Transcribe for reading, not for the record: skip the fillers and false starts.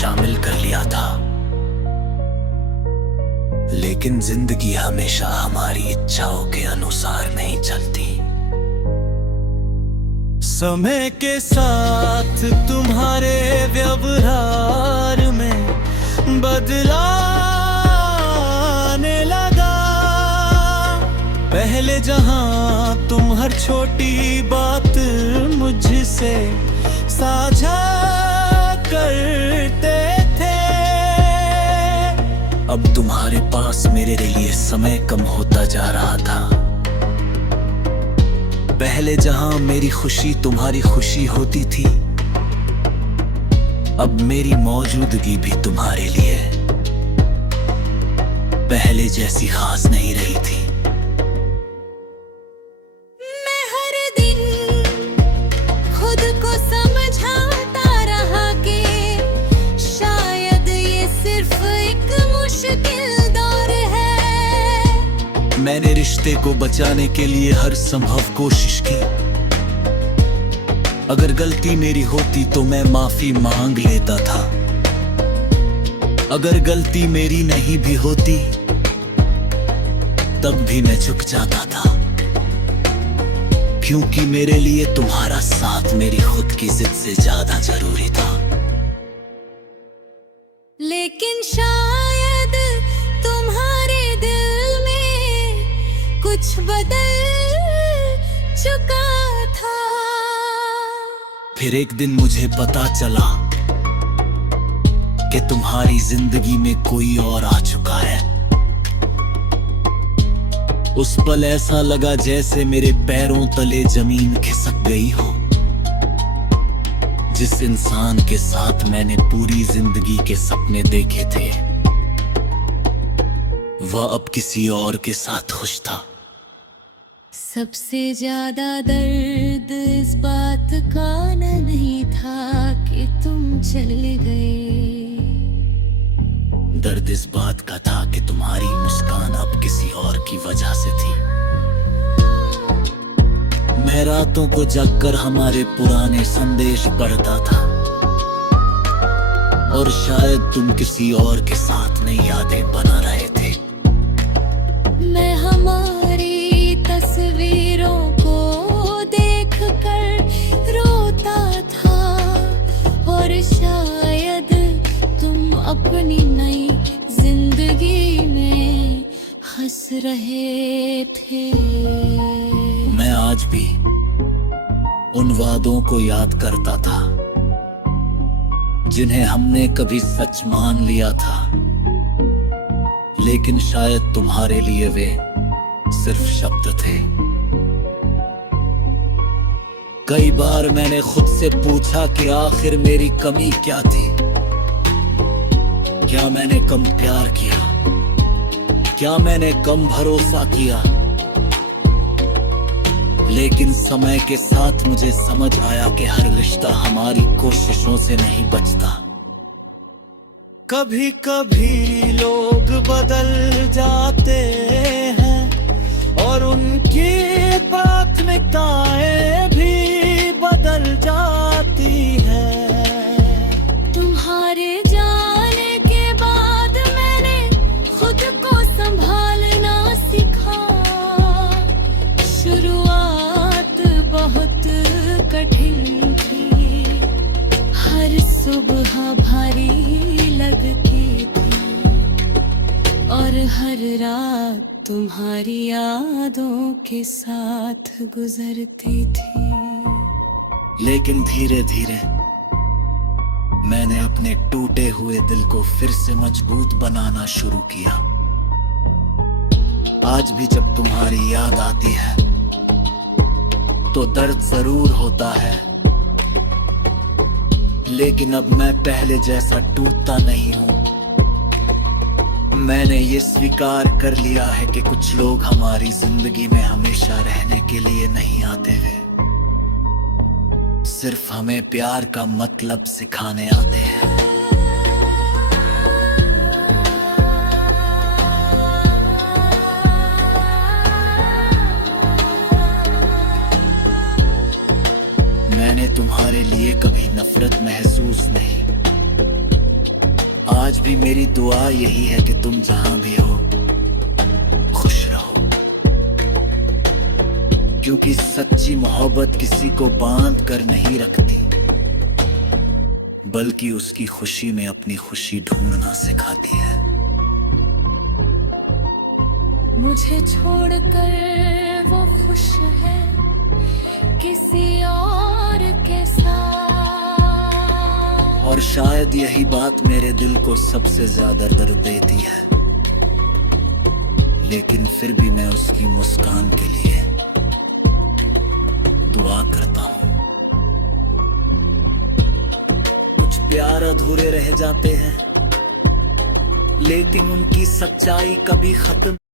शामिल कर लिया था, लेकिन जिंदगी हमेशा हमारी इच्छाओं के अनुसार नहीं चलती। समय के साथ तुम्हारे व्यवहार में बदलाने लगा। पहले जहां तुम हर छोटी बात मुझसे साझा करते थे, अब तुम्हारे पास मेरे लिए समय कम होता जा रहा था। पहले जहां मेरी खुशी तुम्हारी खुशी होती थी, अब मेरी मौजूदगी भी तुम्हारे लिए पहले जैसी खास नहीं रही थी। मैं हर दिन खुद को समझाता रहा कि शायद ये सिर्फ एक मुश्किल दौर है। मैंने रिश्ते को बचाने के लिए हर संभव कोशिश की। अगर गलती मेरी होती तो मैं माफी मांग लेता था, अगर गलती मेरी नहीं भी होती तब भी मैं झुक जाता था, क्योंकि मेरे लिए तुम्हारा साथ मेरी खुद की जिद से ज्यादा जरूरी था। लेकिन शायद तुम्हारे दिल में कुछ बदल चुका था। फिर एक दिन मुझे पता चला कि तुम्हारी जिंदगी में कोई और आ चुका है। उस पल ऐसा लगा जैसे मेरे पैरों तले जमीन खिसक गई हो। जिस इंसान के साथ मैंने पूरी जिंदगी के सपने देखे थे, वह अब किसी और के साथ खुश था। सबसे ज्यादा दर्द इस बात का नहीं था कि तुम चले गए, दर्द इस बात का था कि तुम्हारी मुस्कान अब किसी और की वजह से थी। मैं रातों को जगकर हमारे पुराने संदेश पढ़ता था, और शायद तुम किसी और के साथ नई यादें बना रहे थे। मैं हमारी तस्वीरों को देखकर रोता था, और शायद तुम अपनी नई जिंदगी में हंस रहे थे। मैं आज भी उन वादों को याद करता था जिन्हें हमने कभी सच मान लिया था, लेकिन शायद तुम्हारे लिए वे सिर्फ शब्द थे। कई बार मैंने खुद से पूछा कि आखिर मेरी कमी क्या थी। क्या मैंने कम प्यार किया? क्या मैंने कम भरोसा किया? लेकिन समय के साथ मुझे समझ आया कि हर रिश्ता हमारी कोशिशों से नहीं बचता। कभी कभी लोग बदल जाते हैं और उनकी प्राथमिकताएं भी बदल जाती है। तुम्हारे जाने के बाद मैंने खुद को संभालना सीखा। शुरुआत बहुत कठिन थी, हर सुबह भारी लगती थी, और हर रात तुम्हारी यादों के साथ गुजरती थी। लेकिन धीरे धीरे मैंने अपने टूटे हुए दिल को फिर से मजबूत बनाना शुरू किया। आज भी जब तुम्हारी याद आती है तो दर्द जरूर होता है, लेकिन अब मैं पहले जैसा टूटता नहीं हूं। मैंने ये स्वीकार कर लिया है कि कुछ लोग हमारी जिंदगी में हमेशा रहने के लिए नहीं आते हैं, सिर्फ हमें प्यार का मतलब सिखाने आते हैं। मैंने तुम्हारे लिए कभी नफरत महसूस नहीं, अभी मेरी दुआ यही है कि तुम जहां भी हो खुश रहो, क्योंकि सच्ची मोहब्बत किसी को बांध कर नहीं रखती, बल्कि उसकी खुशी में अपनी खुशी ढूंढना सिखाती है। मुझे छोड़कर वो खुश है किसी और के साथ, और शायद यही बात मेरे दिल को सबसे ज्यादा दर्द देती है, लेकिन फिर भी मैं उसकी मुस्कान के लिए दुआ करता हूं। कुछ प्यार अधूरे रह जाते हैं, लेकिन उनकी सच्चाई कभी खत्म